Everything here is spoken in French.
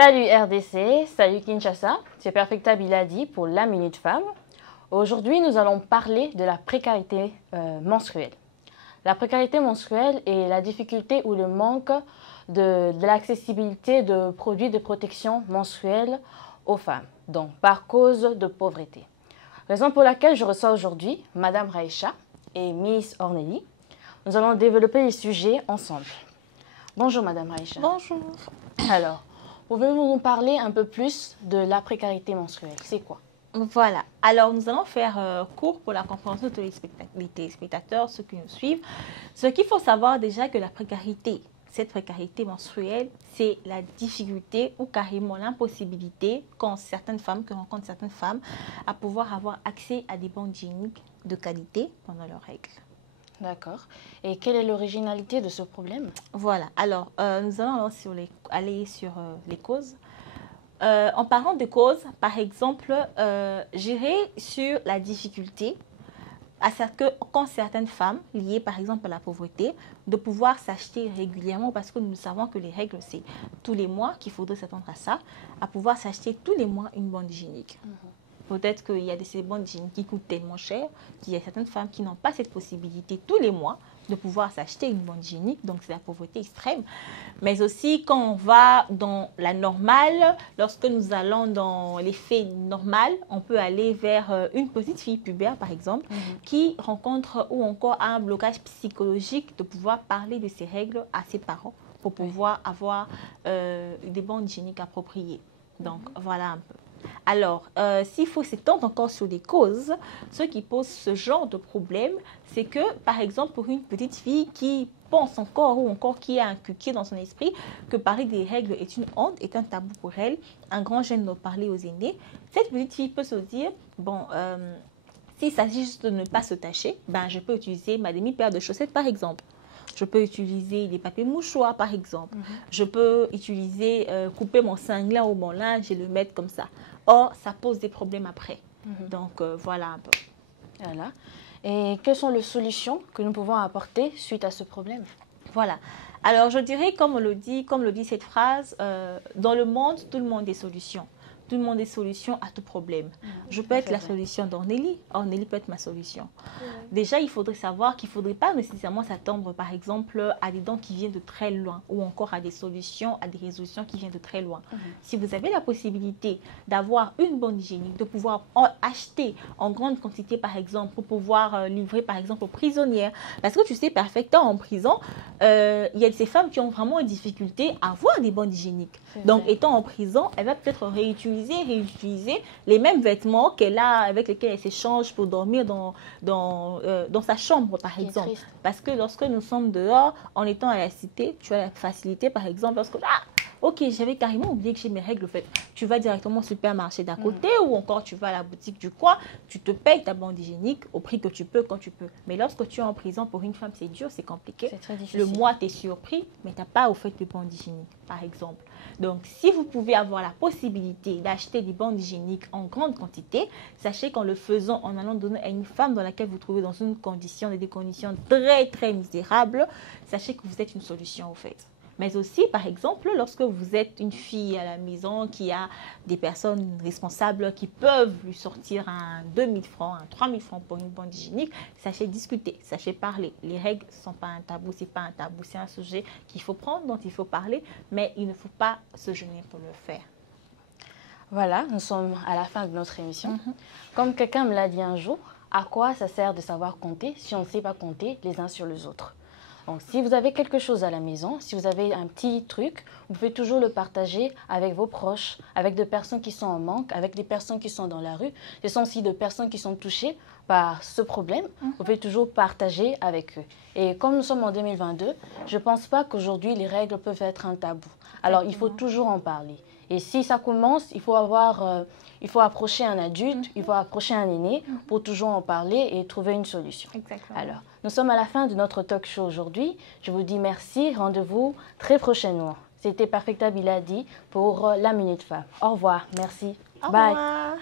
Salut RDC, salut Kinshasa, c'est Perfecta Biladi pour la Minute Femme. Aujourd'hui, nous allons parler de la précarité menstruelle. La précarité menstruelle est la difficulté ou le manque de l'accessibilité de produits de protection menstruelle aux femmes, donc par cause de pauvreté. Raison pour laquelle je reçois aujourd'hui Madame Raïcha et Miss Ornélie. Nous allons développer les sujets ensemble. Bonjour Madame Raïcha. Bonjour. Alors, pouvez-vous nous parler un peu plus de la précarité menstruelle? C'est quoi? Voilà. Alors, nous allons faire court pour la compréhension de les téléspectateurs, ceux qui nous suivent. Ce qu'il faut savoir déjà que la précarité, cette précarité menstruelle, c'est la difficulté ou carrément l'impossibilité que rencontrent certaines femmes à pouvoir avoir accès à des bandes hygiéniques de qualité pendant leurs règles. D'accord. Et quelle est l'originalité de ce problème? Voilà. Alors, nous allons aller sur les causes. En parlant de causes, par exemple, j'irai sur la difficulté qu'ont certaines femmes, liées par exemple à la pauvreté, de pouvoir s'acheter régulièrement parce que nous savons que les règles, c'est tous les mois qu'il faudrait s'attendre à ça, à pouvoir s'acheter tous les mois une bande hygiénique. Peut-être qu'il y a ces bandes hygiéniques qui coûtent tellement cher qu'il y a certaines femmes qui n'ont pas cette possibilité tous les mois de pouvoir s'acheter une bande hygiénique. Donc, c'est la pauvreté extrême. Mais aussi, quand on va dans la normale, lorsque nous allons dans l'effet normal, on peut aller vers une petite fille pubère, par exemple, qui rencontre ou encore a un blocage psychologique de pouvoir parler de ses règles à ses parents pour pouvoir avoir des bandes hygiéniques appropriées. Donc, voilà un peu. Alors, s'il faut s'étendre encore sur les causes, ce qui pose ce genre de problème, c'est que, par exemple, pour une petite fille qui pense encore ou encore qui a inculqué dans son esprit que parler des règles est une honte, est un tabou pour elle, un grand gêne de parler aux aînés, cette petite fille peut se dire, bon, s'il s'agit juste de ne pas se tacher, ben, je peux utiliser ma demi-paire de chaussettes, par exemple. Je peux utiliser des papiers mouchoirs, par exemple. Je peux utiliser, couper mon cinglant ou mon linge et le mettre comme ça. Or, ça pose des problèmes après. Donc, voilà un peu. Voilà. Et quelles sont les solutions que nous pouvons apporter suite à ce problème? Voilà. Alors, je dirais, comme le dit cette phrase, dans le monde, tout le monde est solution. Tout le monde est solution à tout problème. Je peux être la solution d'Ornélie. Ornélie peut être ma solution. Déjà, il faudrait savoir qu'il ne faudrait pas nécessairement s'attendre, par exemple, à des dents qui viennent de très loin ou encore à des solutions, à des résolutions qui viennent de très loin. Si vous avez la possibilité d'avoir une bonne hygiénique, de pouvoir acheter en grande quantité, par exemple, pour pouvoir livrer, par exemple, aux prisonnières. Parce que tu sais, perfectement, en prison, il y a ces femmes qui ont vraiment une difficulté à avoir des bonnes hygiéniques. Donc, étant en prison, elle va peut-être réutiliser les mêmes vêtements qu'elle a, avec lesquels elle s'échange pour dormir dans sa chambre, par exemple. Parce que lorsque nous sommes dehors, en étant à la cité, tu as la facilité, par exemple, lorsque ok, j'avais carrément oublié que j'ai mes règles. En fait, tu vas directement au supermarché d'à côté ou encore tu vas à la boutique du coin, tu te payes ta bande hygiénique au prix que tu peux, quand tu peux. Mais lorsque tu es en prison, pour une femme, c'est dur, c'est compliqué. C'est très difficile. Le mois, tu es surpris, mais tu n'as pas au fait de bande hygiénique, par exemple. Donc, si vous pouvez avoir la possibilité d'acheter des bandes hygiéniques en grande quantité, sachez qu'en le faisant, en allant donner à une femme dans laquelle vous trouvez dans une condition, des conditions très, très misérables, sachez que vous êtes une solution, au fait. Mais aussi, par exemple, lorsque vous êtes une fille à la maison qui a des personnes responsables qui peuvent lui sortir un 2000 francs, un 3000 francs pour une bande hygiénique, sachez discuter, sachez parler. Les règles ne sont pas un tabou, c'est pas un tabou, c'est un sujet qu'il faut prendre, dont il faut parler, mais il ne faut pas se gêner pour le faire. Voilà, nous sommes à la fin de notre émission. Comme quelqu'un me l'a dit un jour, à quoi ça sert de savoir compter si on ne sait pas compter les uns sur les autres? Donc, si vous avez quelque chose à la maison, si vous avez un petit truc, vous pouvez toujours le partager avec vos proches, avec des personnes qui sont en manque, avec des personnes qui sont dans la rue. Ce sont aussi des personnes qui sont touchées par ce problème. Vous pouvez toujours partager avec eux. Et comme nous sommes en 2022, je ne pense pas qu'aujourd'hui, les règles peuvent être un tabou. Alors, il faut toujours en parler. Et si ça commence, il faut approcher un adulte, il faut approcher un aîné pour toujours en parler et trouver une solution. Exactement. Alors, nous sommes à la fin de notre talk show aujourd'hui. Je vous dis merci, rendez-vous très prochainement. C'était Perfecta Biladi pour la Minute Femme. Au revoir, merci. Au Bye. revoir.